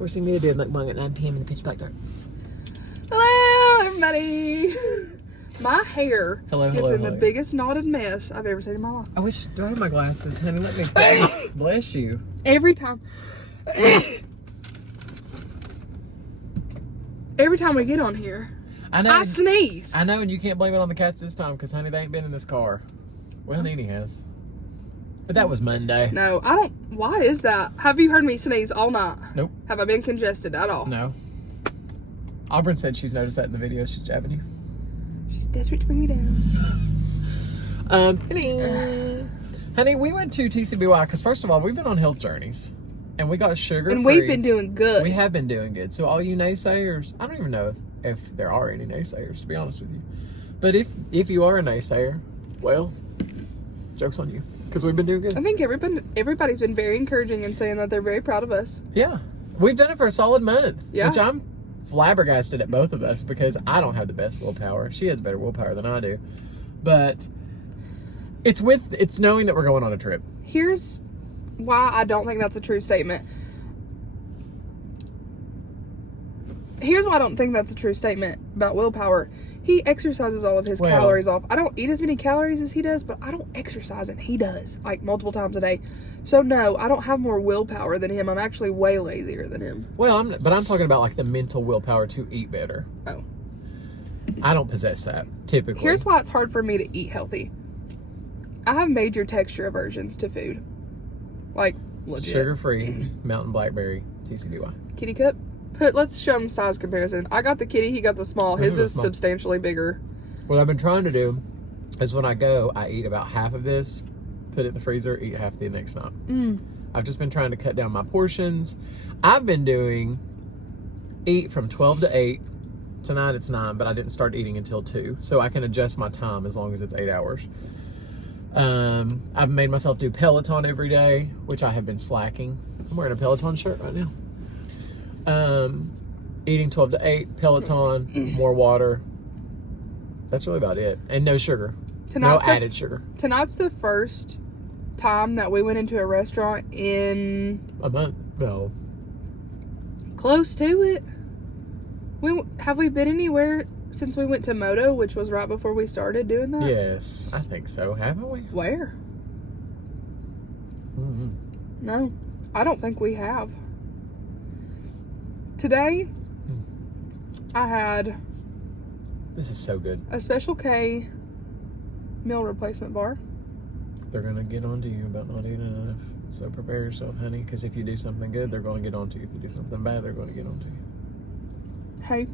Forcing me to do a mukbang at 9 p.m. in the pitch black dark. Hello, everybody. My hair is in the biggest knotted mess I've ever seen in my life. I wish I had my glasses, honey. Let me. Bless you. Every time we get on here, I sneeze. I know, and you can't blame it on the cats this time because, honey, they ain't been in this car. Well, Nene has. But that was Monday. No, I don't. Why is that? Have you heard me sneeze all night? Nope. Have I been congested at all? No. Auburn said she's noticed that in the video. She's jabbing you. She's desperate to bring me down. Honey, we went to TCBY because, first of all, we've been on health journeys. And we got sugar-free. And we've been doing good. We have been doing good. So all you naysayers, I don't even know if there are any naysayers, to be honest with you. But if you are a naysayer, well, joke's on you. Because we've been doing good. I think everybody's been very encouraging and saying that they're very proud of us. Yeah. We've done it for a solid month. Yeah. Which I'm flabbergasted at both of us because I don't have the best willpower. She has better willpower than I do. But it's knowing that we're going on a trip. Here's why I don't think that's a true statement. Here's why I don't think that's a true statement about willpower. He exercises all of his calories off. I don't eat as many calories as he does, but I don't exercise and he does, like multiple times a day. So no, I don't have more willpower than him. I'm actually way lazier than him. Well, but I'm talking about like the mental willpower to eat better. Oh. I don't possess that, typically. Here's why it's hard for me to eat healthy. I have major texture aversions to food. Like, legit. Sugar-free, mountain blackberry, TCBY. Kitty cup? Let's show them size comparison. I got the kitty, he got the small. His is substantially bigger. What I've been trying to do is when I go, I eat about half of this, put it in the freezer, eat half the next night. I've just been trying to cut down my portions. I've been doing eat from 12 to 8. Tonight it's 9, but I didn't start eating until 2. So I can adjust my time as long as it's 8 hours. I've made myself do Peloton every day, which I have been slacking. I'm wearing a Peloton shirt right now. Eating 12 to 8, Peloton, more water. That's really about it. And no sugar. No added sugar. Tonight's the first time that we went into a restaurant in a month. No. Close to it. Have we been anywhere since we went to Moto, which was right before we started doing that? Yes, I think so. Haven't we? Where? No, I don't think we have. Today, I had... This is so good. A Special K meal replacement bar. They're going to get onto you about not eating enough. So prepare yourself, honey, because if you do something good, they're going to get onto you. If you do something bad, they're going to get onto you. Hey.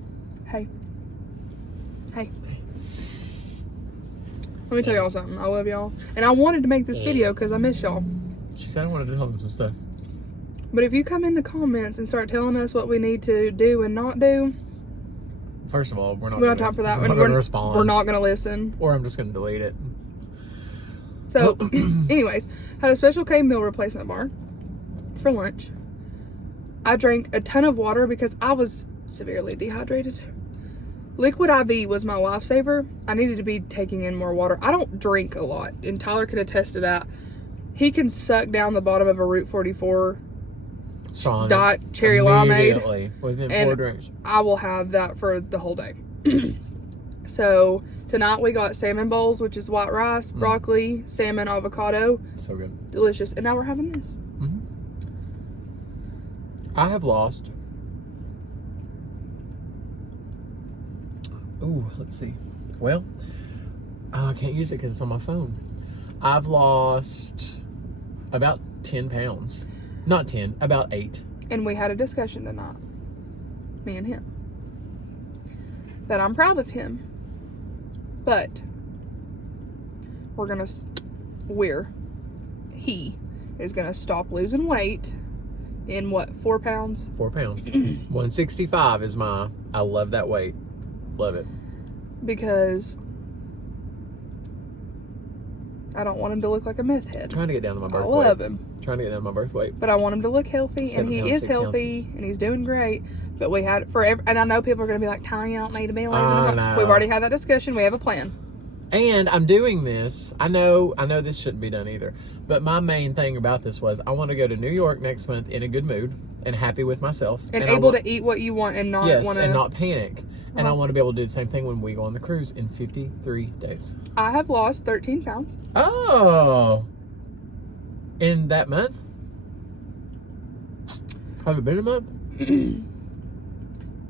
Let me tell y'all something. I love y'all. And I wanted to make this video because I miss y'all. She said I wanted to tell them some stuff. But if you come in the comments and start telling us what we need to do and not do... First of all, we don't have time for that. We're not going to respond. We're not going to listen. Or I'm just going to delete it. So, anyways, had a Special K meal replacement bar for lunch. I drank a ton of water because I was severely dehydrated. Liquid IV was my lifesaver. I needed to be taking in more water. I don't drink a lot, and Tyler could attest to that. He can suck down the bottom of a Route 44 dot cherry limeade, and 4 drinks. I will have that for the whole day. So tonight we got salmon bowls, which is white rice, broccoli, salmon, avocado. So good. Delicious. And now we're having this. I have lost... Ooh, let's see. Well, I can't use it because it's on my phone. I've lost about 10 pounds. Not 10, about 8. And we had a discussion tonight, me and him, that I'm proud of him. But he is going to stop losing weight in what, 4 pounds? 4 pounds. 165 is I love that weight. Love it. Because I don't want him to look like a meth head. Trying to get down to my birth weight. I love him. Trying to get down to my birth weight. But I want him to look healthy, and he is healthy, and he's doing great. But we had and I know people are going to be like, Tanya, you don't need to be lazy. We've already had that discussion. We have a plan. And I'm doing this. I know this shouldn't be done either. But my main thing about this was I want to go to New York next month in a good mood. and happy with myself. And able to eat what you want and not want to... and not panic. And I want to be able to do the same thing when we go on the cruise in 53 days. I have lost 13 pounds. Oh. In that month? Have it been a month?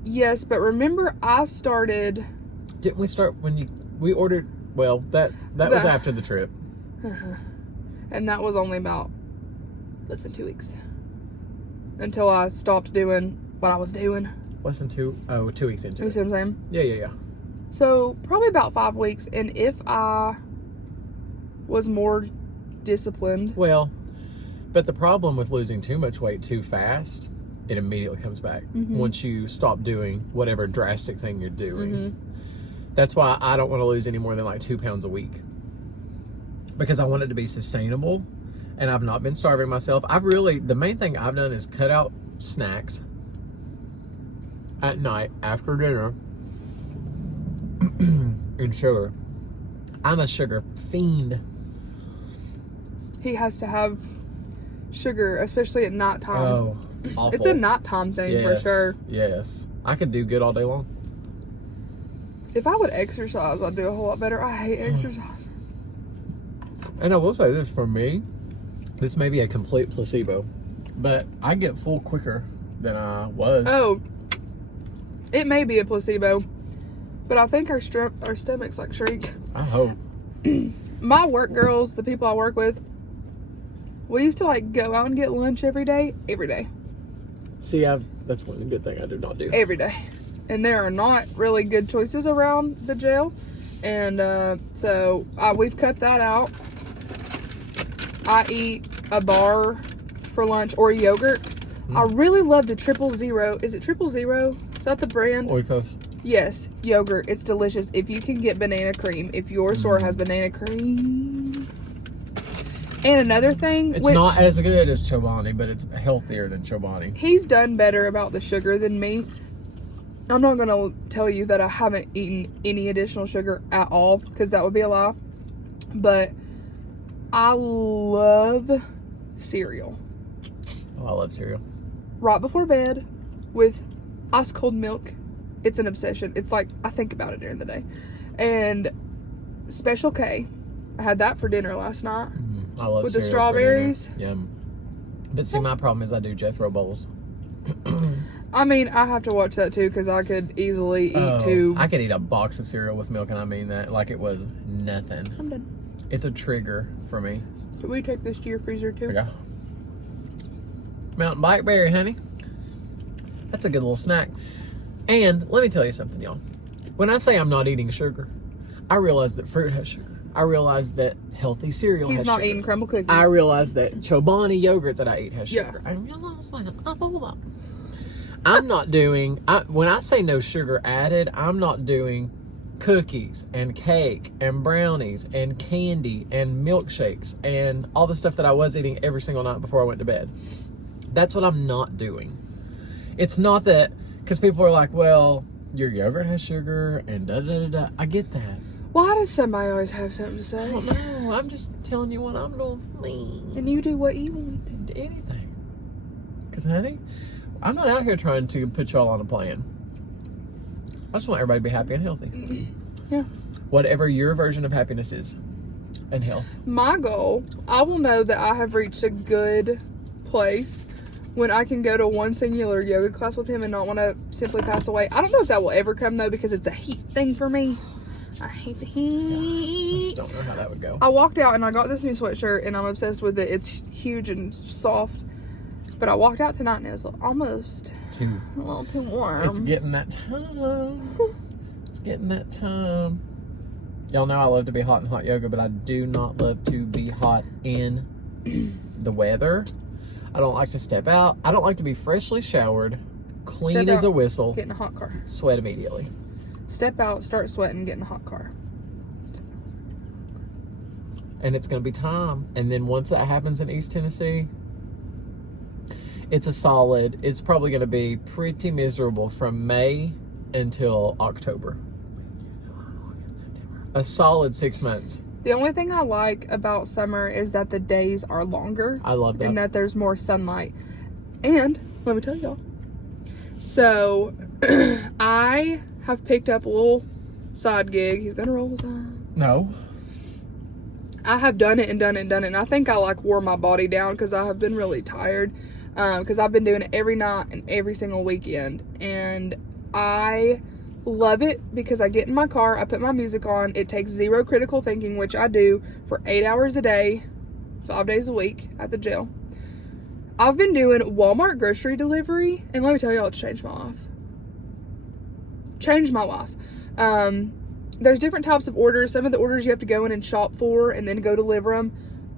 Yes, but remember I started... Didn't we start when we ordered... Well, that was after the trip. And that was only about less than 2 weeks. Until I stopped doing what I was doing. Less than 2 weeks into You see what I'm saying? Yeah. So, probably about 5 weeks. And if I was more disciplined... Well, but the problem with losing too much weight too fast, it immediately comes back. Once you stop doing whatever drastic thing you're doing. That's why I don't want to lose any more than like 2 pounds a week. Because I want it to be sustainable. And I've not been starving myself. The main thing I've done is cut out snacks at night after dinner and sugar. I'm a sugar fiend. He has to have sugar, especially at nighttime. Oh, it's awful. It's a nighttime thing for sure. Yes. I could do good all day long. If I would exercise, I'd do a whole lot better. I hate exercise. And I will say this, for me, this may be a complete placebo, but I get full quicker than I was. Oh, it may be a placebo, but I think our stomachs like shrink. I hope. My work girls, the people I work with, we used to like go out and get lunch every day. See, that's one good thing I do not do. Every day. And there are not really good choices around the jail. And so we've cut that out. I eat a bar for lunch or yogurt. I really love the 000. Is it 000? Is that the brand? Oikos. Yes, yogurt. It's delicious. If you can get banana cream, if your store has banana cream. And another thing, it's not as good as Chobani, but it's healthier than Chobani. He's done better about the sugar than me. I'm not going to tell you that I haven't eaten any additional sugar at all, because that would be a lie. But I love cereal. Oh, I love cereal. Right before bed with ice cold milk. It's an obsession. It's like, I think about it during the day. And Special K. I had that for dinner last night. I love with cereal the strawberries. Yum. But see, my problem is I do Jethro bowls. I mean, I have to watch that too, because I could easily eat two. I could eat a box of cereal with milk, and I mean that like it was nothing. I'm done. It's a trigger for me. Can we take this to your freezer too? Yeah. Mountain Blackberry, honey. That's a good little snack. And let me tell you something, y'all. When I say I'm not eating sugar, I realize that fruit has sugar. I realize that healthy cereal has sugar. He's not eating crumble cookies. I realize that Chobani yogurt that I eat has sugar. Yeah. I realize that. I'm not doing, when I say no sugar added, I'm not doing cookies and cake and brownies and candy and milkshakes and all the stuff that I was eating every single night before I went to bed. That's what I'm not doing. It's not that, because people are like, well, your yogurt has sugar and da-da-da-da. I get that. Why does somebody always have something to say? I don't know. I'm just telling you what I'm doing for me. And you do what you want. Do anything. Because, honey, I'm not out here trying to put y'all on a plan. I just want everybody to be happy and healthy. Yeah. Whatever your version of happiness is. And health. My goal, I will know that I have reached a good place when I can go to one singular yoga class with him and not want to simply pass away. I don't know if that will ever come, though, because it's a heat thing for me. I hate the heat. I just don't know how that would go. I walked out and I got this new sweatshirt and I'm obsessed with it. It's huge and soft. But I walked out tonight and it was almost a little too warm. It's getting that time. It's getting that time. Y'all know I love to be hot in hot yoga, but I do not love to be hot in the weather. I don't like to step out. I don't like to be freshly showered, clean as a whistle, get in a hot car, sweat immediately. Step out, start sweating, get in a hot car. And it's going to be time. And then once that happens in East Tennessee, it's probably going to be pretty miserable from May until October. A solid 6 months. The only thing I like about summer is that the days are longer. I love that. And that there's more sunlight. And let me tell y'all. So, I have picked up a little side gig. He's gonna roll his eyes. No. I have done it and done it and done it. And I think I like wore my body down because I have been really tired. Because I've been doing it every night and every single weekend. And I love it because I get in my car, I put my music on. It takes zero critical thinking, which I do for 8 hours a day, 5 days a week at the jail. I've been doing Walmart grocery delivery. And let me tell y'all, it's changed my life. Changed my life. There's different types of orders. Some of the orders you have to go in and shop for and then go deliver them.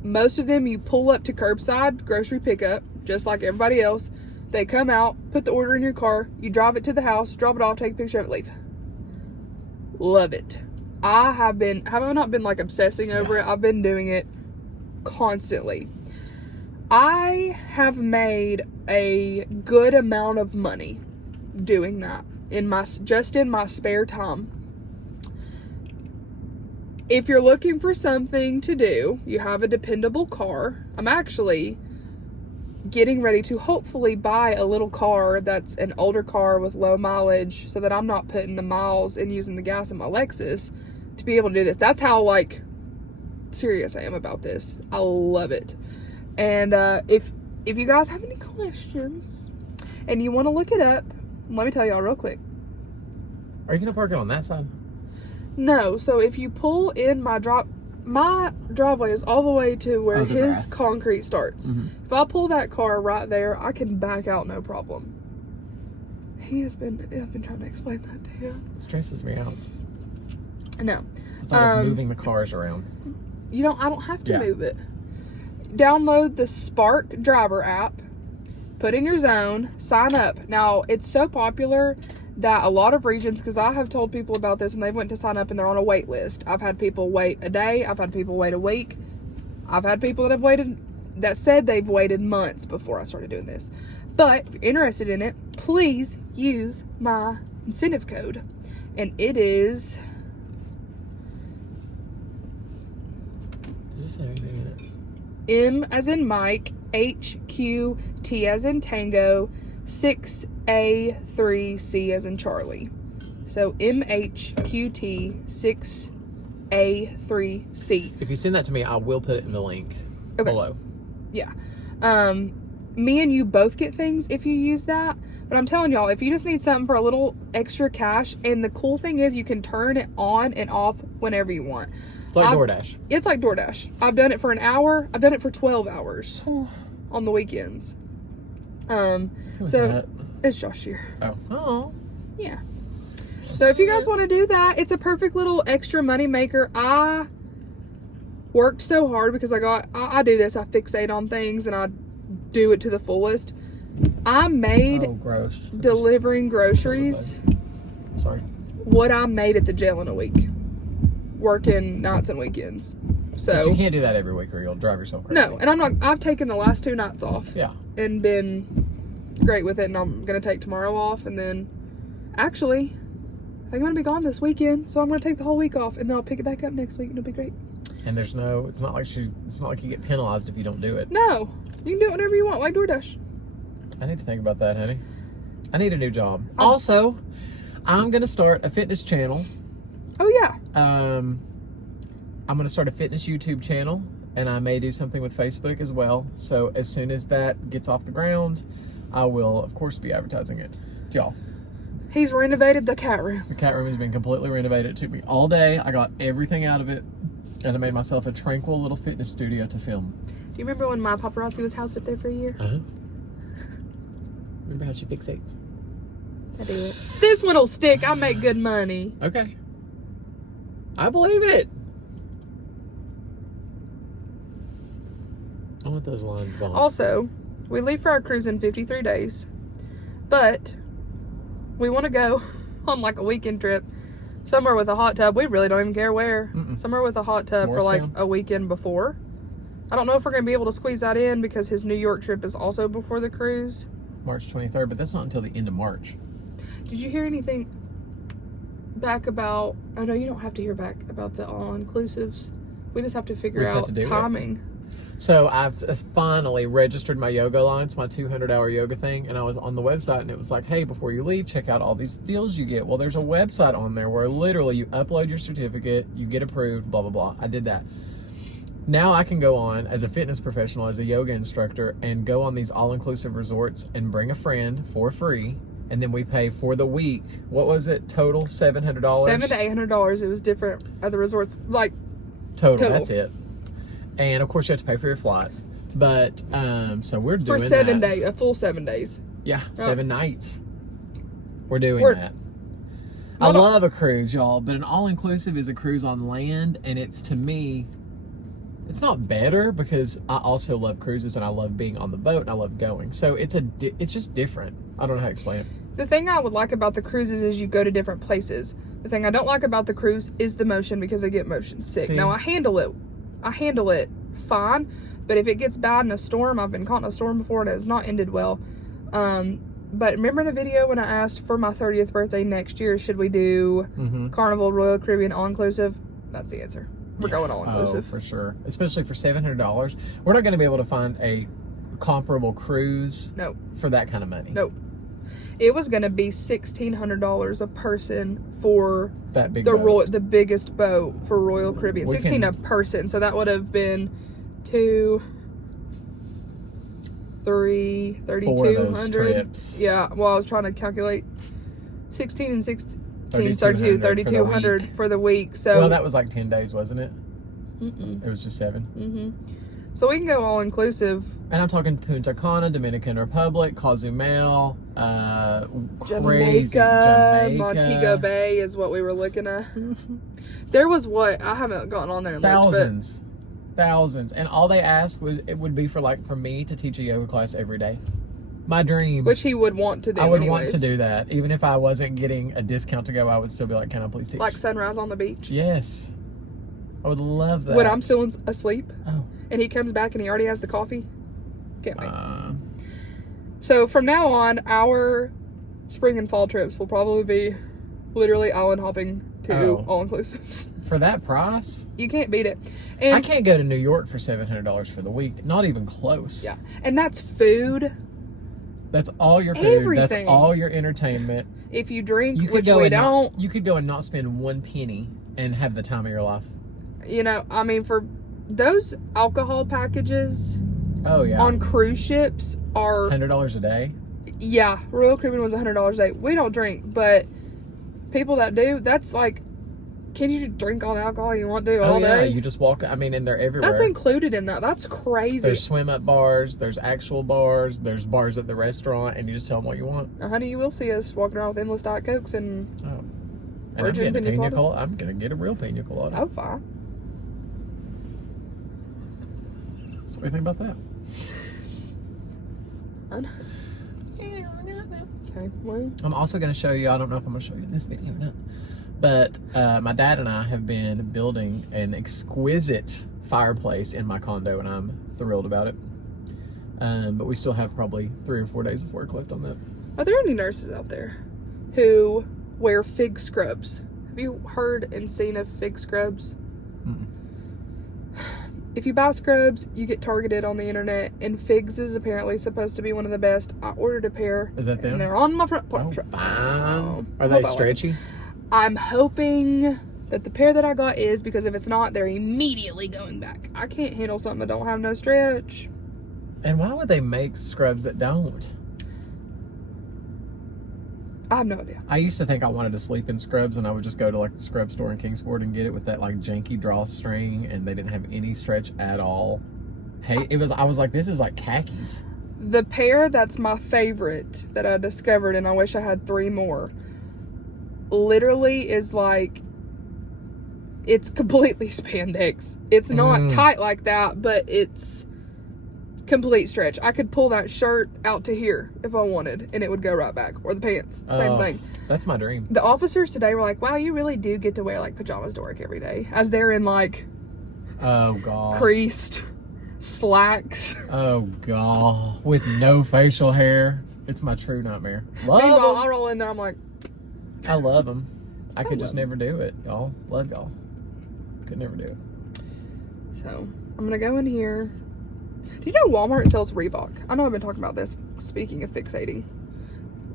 Most of them you pull up to curbside grocery pickup, just like everybody else. They come out, put the order in your car, you drive it to the house, drop it off, take a picture of it, leave. Love it. I have I not been like obsessing over it. I've been doing it constantly. I have made a good amount of money doing that in my spare time. If you're looking for something to do, you have a dependable car. I'm actually getting ready to hopefully buy a little car that's an older car with low mileage so that I'm not putting the miles and using the gas in my Lexus to be able to do this. That's how like serious I am about this. I love it. And if you guys have any questions and you want to look it up, let me tell y'all real quick. Are you gonna park it on that side? No, so if you pull in my driveway is all the way to where his grass. concrete starts. Mm-hmm. If I pull that car right there, I can back out no problem. I've been trying to explain that to him. It stresses me out. No. I thought of moving the cars around. I don't have to move it. Download the Spark Driver app, put in your zone, sign up. Now, it's so popular that a lot of regions, because I have told people about this and they went to sign up and they're on a wait list. I've had people wait a day. I've had people wait a week. I've had people that said they've waited months before I started doing this. But if you're interested in it, please use my incentive code. And it is... Does this have anything in it? M as in Mike, HQ, T as in Tango, 6A3C as in Charlie. So MHQT 6A3C. If you send that to me, I will put it in the link below. Yeah. Me and you both get things if you use that. But I'm telling y'all, if you just need something for a little extra cash, and the cool thing is you can turn it on and off whenever you want. It's like DoorDash. It's like DoorDash. I've done it for an hour. I've done it for 12 hours on the weekends. Who's so that? it's Josh here. Oh. Yeah. So if you guys want to do that, it's a perfect little extra money maker. I worked so hard because I do this. I fixate on things and I do it to the fullest. I made gross. delivering groceries Sorry. what I made at the jail in a week, working nights and weekends. So But you can't do that every week or you'll drive yourself crazy. no, and I've taken the last 2 nights off. Yeah. And been great with it, and I'm gonna take tomorrow off, and then actually I think I'm gonna be gone this weekend, so I'm gonna take the whole week off, and then I'll pick it back up next week and it'll be great. And it's not like you get penalized if you don't do it. No, you can do it whenever you want, like DoorDash. I need to think about that, honey. I need a new job. Also, I'm gonna start a fitness channel. Oh yeah. I'm gonna start a fitness YouTube channel, and I may do something with Facebook as well. So as soon as that gets off the ground, I will, of course, be advertising it. Y'all. He's renovated the cat room. The cat room has been completely renovated. It took me all day. I got everything out of it, and I made myself a tranquil little fitness studio to film. Do you remember when my paparazzi was housed up there for a year? Uh-huh. Remember how she fixates? I did. This one'll stick. I make good money. Okay. I believe it. I want those lines gone. Also, we leave for our cruise in 53 days, but we want to go on like a weekend trip somewhere with a hot tub. We really don't even care where. Somewhere with a hot tub for like a weekend before. I don't know if we're going to be able to squeeze that in because his New York trip is also before the cruise. March 23rd, but that's not until the end of March. Did you hear anything back about, oh no, you don't have to hear back about the all-inclusives. We just have to figure out timing. So I've finally registered my yoga Alliance, my 200-hour yoga thing, and I was on the website, and it was like, hey, before you leave, check out all these deals you get. Well, there's a website on there where literally you upload your certificate, you get approved, blah, blah, blah. I did that. Now I can go on as a fitness professional, as a yoga instructor, and go on these all-inclusive resorts and bring a friend for free, and then we pay for the week. What was it? Total $700? $700 to $800. It was different at the resorts. Like, total. That's it. And of course you have to pay for your flight. But so we're doing for 7 days, a full 7 days. Yeah, 7 nights. We're doing that. I love a cruise, y'all, but an all-inclusive is a cruise on land, and it's, to me, it's not better, because I also love cruises and I love being on the boat and I love going. So it's just different. I don't know how to explain it. The thing I would like about the cruises is you go to different places. The thing I don't like about the cruise is the motion, because I get motion sick. Now I handle it fine, but if it gets bad in a storm, I've been caught in a storm before and it has not ended well. But remember in the video when I asked for my 30th birthday next year, should we do Carnival, Royal Caribbean, all-inclusive? That's the answer. We're going all-inclusive. Oh, for sure. Especially for $700. We're not going to be able to find a comparable cruise for that kind of money. Nope. It was going to be $1,600 a person for that big the biggest boat for Royal Caribbean. $1,600 a person. So that would have been 2, 3, 3,200. Yeah. Well, I was trying to calculate 16 and 16, 3,200 for the week. So well, that was like 10 days, wasn't it? It was just 7. So we can go all inclusive. And I'm talking Punta Cana, Dominican Republic, Cozumel, Jamaica, Montego Bay is what we were looking at. There was I haven't gotten on there and thousands, and all they asked was it would be for me to teach a yoga class every day. My dream, which he would want to do. I would want to do that, even if I wasn't getting a discount to go. I would still be like, "Can I please teach?" Like sunrise on the beach. Yes, I would love that. When I'm still asleep, oh, and he comes back and he already has the coffee. Can't wait. So from now on, our spring and fall trips will probably be literally island hopping to all-inclusives. For that price? You can't beat it. And I can't go to New York for $700 for the week. Not even close. Yeah. And that's food. That's all your food. Everything. That's all your entertainment. If you drink, you could you could go and not spend 1 penny and have the time of your life. You know, I mean, for those alcohol packages... Oh, yeah. On cruise ships are... $100 a day? Yeah. Royal Caribbean was $100 a day. We don't drink, but people that do, that's like... Can you drink all the alcohol you want to all day? You just walk... I mean, and they're everywhere. That's included in that. That's crazy. There's swim-up bars. There's actual bars. There's bars at the restaurant, and you just tell them what you want. Honey, you will see us walking around with endless Diet Cokes and... Oh. And I'm getting a pina colada. I'm going to get a real pina colada. Oh, fine. So what do you think about that? Okay, well. I'm also going to show you, I don't know if I'm going to show you in this video or not, but my dad and I have been building an exquisite fireplace in my condo, and I'm thrilled about it. But we still have probably 3 or 4 days of work left on that. Are there any nurses out there who wear fig scrubs? Have you heard and seen of fig scrubs? If you buy scrubs, you get targeted on the internet, and Figs is apparently supposed to be one of the best. I ordered a pair. Is that them? And they're on my front porch. Are they stretchy? I'm hoping that the pair that I got is, because if it's not, they're immediately going back. I can't handle something that don't have no stretch. And why would they make scrubs that don't? I have no idea. I used to think I wanted to sleep in scrubs, and I would just go to the scrub store in Kingsport and get it with that janky drawstring, and they didn't have any stretch at all. Hey, I was like, this is like khakis. The pair that's my favorite that I discovered, and I wish I had 3 more, literally is like, it's completely spandex. It's not tight like that, but it's complete stretch. I could pull that shirt out to here if I wanted, and it would go right back. Or the pants, same thing. That's my dream. The officers today were like, wow, you really do get to wear pajamas to work every day, as they're in oh god, creased slacks. Oh god, with no facial hair. It's my true nightmare. Meanwhile, I roll in there, I'm like, I love them. I could just never do it, y'all. Love y'all. Could never do it. So I'm gonna go in here. Do you know Walmart sells Reebok? I know I've been talking about this. Speaking of fixating,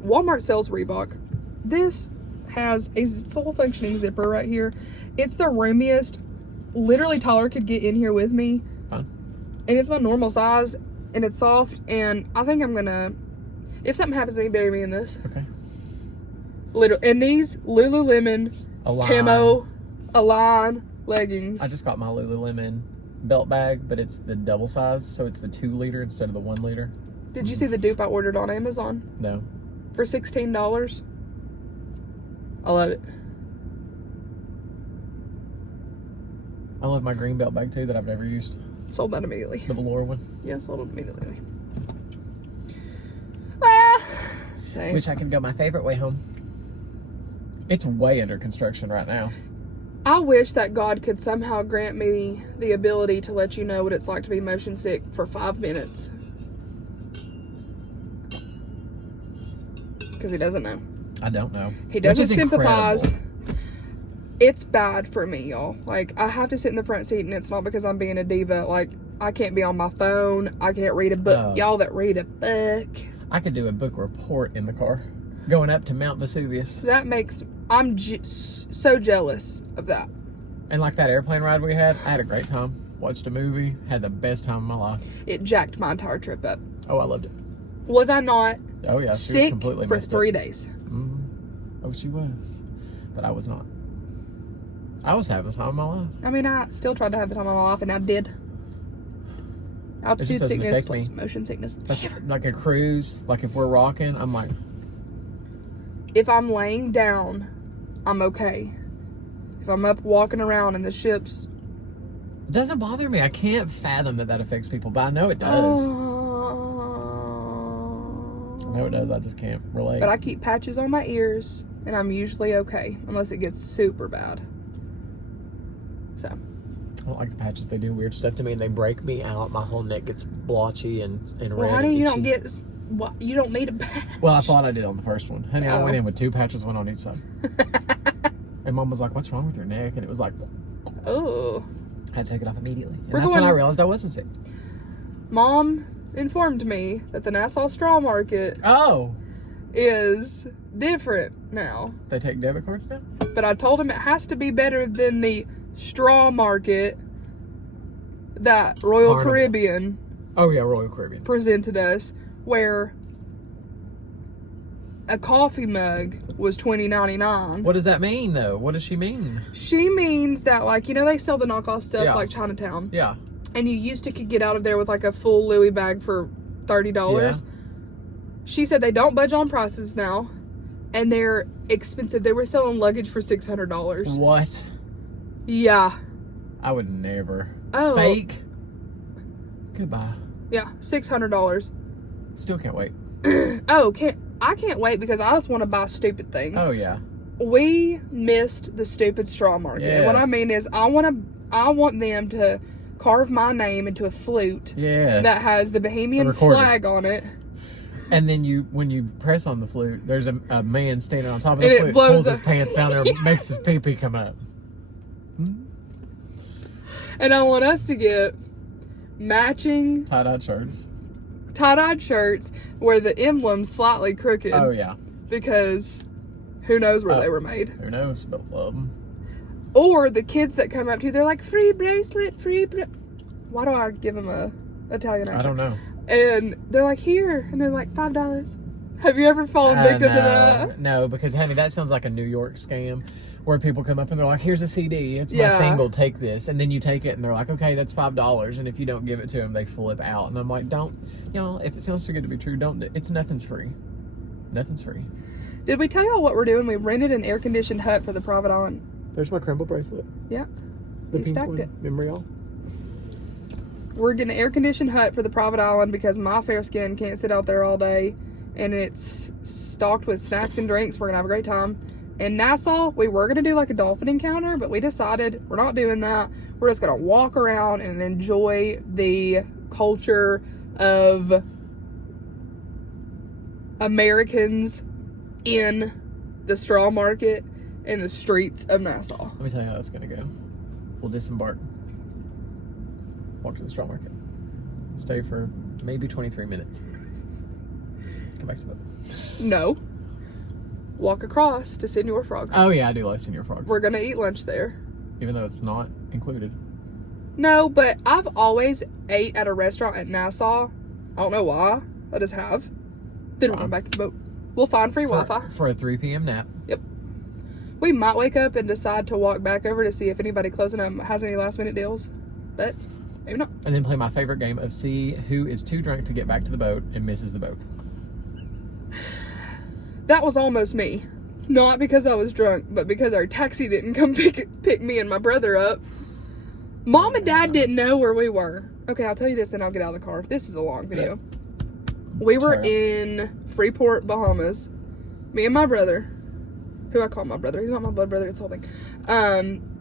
Walmart sells Reebok. This has a full functioning zipper right here. It's the roomiest. Literally, Tyler could get in here with me. Fun. And it's my normal size, and it's soft. And I think I'm gonna, if something happens to me, bury me in this. Okay. And these Lululemon camo Align leggings. I just got my Lululemon belt bag, but it's the double size, so it's the 2 liter instead of the 1 liter. Did you see the dupe I ordered on Amazon? No. For $16. I love it. I love my green belt bag too that I've never used. Sold that immediately. The velour one. Yeah, sold it immediately. Well, same. Which I can go my favorite way home. It's way under construction right now. I wish that God could somehow grant me the ability to let you know what it's like to be motion sick for 5 minutes. Because he doesn't know. I don't know. He doesn't sympathize. Incredible. It's bad for me, y'all. Like, I have to sit in the front seat, and it's not because I'm being a diva. Like, I can't be on my phone. I can't read a book. Y'all that read a book. I could do a book report in the car. Going up to Mount Vesuvius. That makes... I'm so jealous of that. And like that airplane ride we had, I had a great time. Watched a movie. Had the best time of my life. It jacked my entire trip up. Oh, I loved it. Was I not Oh, yeah. She was sick completely for messed 3 up. days? Oh, she was. But I was not. I was having the time of my life. I mean, I still tried to have the time of my life, and I did. Altitude doesn't sickness affect plus me. motion sickness. Like a cruise, like if we're rocking, I'm like... If I'm laying down, I'm okay. If I'm up walking around in the ships... It doesn't bother me. I can't fathom that affects people, but I know it does. I know it does. I just can't relate. But I keep patches on my ears, and I'm usually okay, unless it gets super bad. So... I don't like the patches. They do weird stuff to me, and they break me out. My whole neck gets blotchy and red. Well, honey, you don't get... What, you don't need a patch. Well, I thought I did on the first one. Honey, I went in with 2 patches, one on each side. And Mom was like, what's wrong with your neck? And it was like... Oh. I had to take it off immediately. And that's when I realized I wasn't sick. Mom informed me that the Nassau Straw Market is different now. They take debit cards now? But I told him it has to be better than the straw market that Royal Caribbean Royal Caribbean presented us, where a coffee mug was $20.99. What does that mean, though? What does she mean? She means that, like, you know, they sell the knockoff stuff like Chinatown. Yeah. And you used to could get out of there with like a full Louis bag for $30. Yeah. She said they don't budge on prices now, and they're expensive. They were selling luggage for $600. What? Yeah. I would never. Oh. Fake? Goodbye. Yeah, $600. Still can't wait. I can't wait because I just want to buy stupid things. Oh, yeah. We missed the stupid straw market. Yes. And what I mean is I want them to carve my name into a flute that has the Bohemian flag on it. And then when you press on the flute, there's a man standing on top of the and flute, it blows pulls his pants down there, and makes his pee-pee come up. And I want us to get matching tie-dyed shirts where the emblem's slightly crooked. Oh, yeah. Because who knows where they were made. Who knows, but love them. Or the kids that come up to you, they're like, free bracelet, Why do I give them a Italian accent? I don't know. And they're like, here. And they're like, $5. Have you ever fallen victim to that? No, because, honey, that sounds like a New York scam where people come up and they're like, here's a CD. It's my single. Take this. And then you take it and they're like, okay, that's $5. And if you don't give it to them, they flip out. And I'm like, y'all, if it sounds too good to be true, nothing's free. Nothing's free. Did we tell y'all what we're doing? We rented an air-conditioned hut for the private island. There's my crumble bracelet. Yeah. You stacked it. Remember y'all? We're getting an air-conditioned hut for the private island because my fair skin can't sit out there all day. And it's stocked with snacks and drinks. We're going to have a great time. In Nassau, we were going to do like a dolphin encounter, but we decided we're not doing that. We're just going to walk around and enjoy the culture of Americans in the straw market in the streets of Nassau. Let me tell you how that's going to go. We'll disembark. walk to the straw market. Stay for maybe 23 minutes. Come back to the boat. No. Walk across to Senor Frogs. Oh yeah, I do like Senor Frogs. We're gonna eat lunch there. Even though it's not included. No, but I've always ate at a restaurant at Nassau. I don't know why. I just have. Then we're going back to the boat. We'll find free Wi-Fi. For a 3 p.m. nap. Yep. We might wake up and decide to walk back over to see if anybody closing up has any last minute deals. But maybe not. And then play my favorite game of see who is too drunk to get back to the boat and misses the boat. That was almost me. Not because I was drunk, but because our taxi didn't come pick me and my brother up. Mom and Dad didn't know where we were. Okay, I'll tell you this, then I'll get out of the car. This is a long video. We were in Freeport, Bahamas. Me and my brother, who I call my brother. He's not my blood brother, it's the whole thing.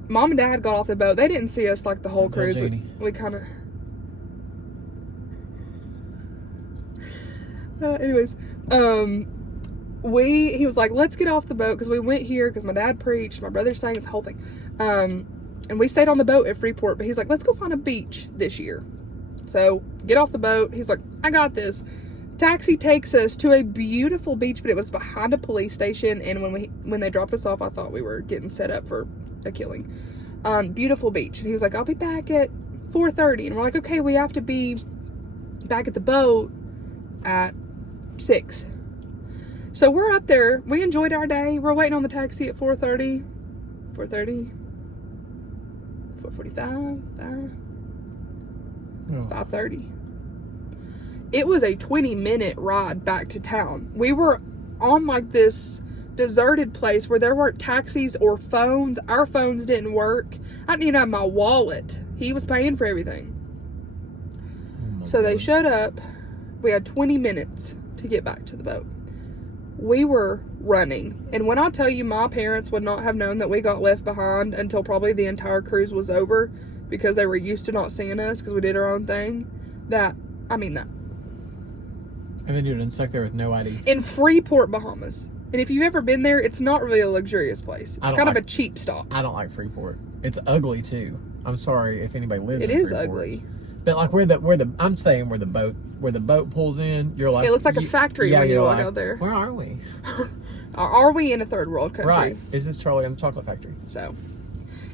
Mom and Dad got off the boat. They didn't see us like the whole cruise. We kind of... anyways, he was like, let's get off the boat because we went here because my dad preached. My brother sang, it's the whole thing. And we stayed on the boat at Freeport, but he's like, let's go find a beach this year. So get off the boat. He's like, I got this. Taxi takes us to a beautiful beach, but it was behind a police station. And when they dropped us off, I thought we were getting set up for a killing. Beautiful beach. And he was like, I'll be back at 4:30. And we're like, okay, we have to be back at the boat at 6. So we're up there. We enjoyed our day. We're waiting on the taxi at 4:30. 4:30. 4:45. 5:30. It was a 20-minute ride back to town. We were on like this deserted place where there weren't taxis or phones. Our phones didn't work. I didn't even have my wallet. He was paying for everything. So they showed up. We had 20 minutes to get back to the boat. We were running. And when I tell you my parents would not have known that we got left behind until probably the entire cruise was over because they were used to not seeing us because we did our own thing. I mean that. And then you'd been stuck there with no ID. In Freeport, Bahamas. And if you've ever been there, it's not really a luxurious place. It's kind of a cheap stop. I don't like Freeport. It's ugly too. I'm sorry if anybody lives in Freeport. It is ugly. But like I'm saying where the boat pulls in, you're like, it looks like a factory when you walk out there. Where are we? Are we in a third world country? Right. Is this Charlie and the Chocolate Factory? So,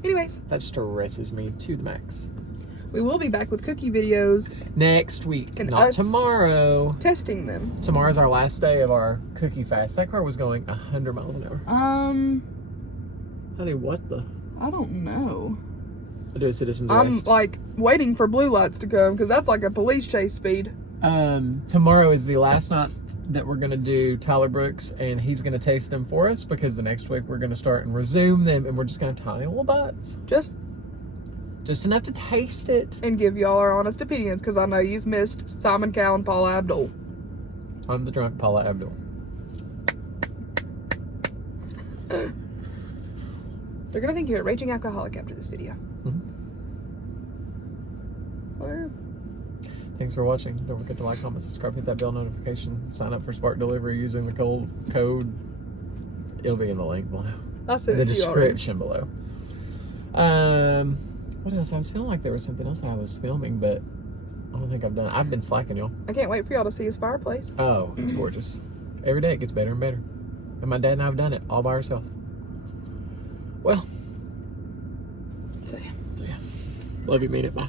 anyways. That stresses me to the max. We will be back with cookie videos next week, and not tomorrow. Testing them. Tomorrow's our last day of our cookie fast. That car was going 100 miles an hour. Honey, what the? I don't know. I do a citizen's arrest. I'm like waiting for blue lights to come because that's like a police chase speed. Tomorrow is the last night that we're gonna do Tyler Brooks, and he's gonna taste them for us because the next week we're gonna start and resume them, and we're just gonna tiny little bites. Just enough to taste it. And give y'all our honest opinions, because I know you've missed Simon Cowell and Paula Abdul. I'm the drunk Paula Abdul. They're going to think you're a raging alcoholic after this video. Mm-hmm. Where? Thanks for watching. Don't forget to like, comment, subscribe, hit that bell notification. Sign up for Spark Delivery using the code. It'll be in the link below. I'll send the it to you description below. What else? I was feeling like there was something else I was filming, but I don't think I've done. I've been slacking, y'all. I can't wait for y'all to see his fireplace. Oh, it's gorgeous. Every day it gets better and better. And my dad and I have done it all by ourselves. Well. So yeah. Love you, mean it. Bye.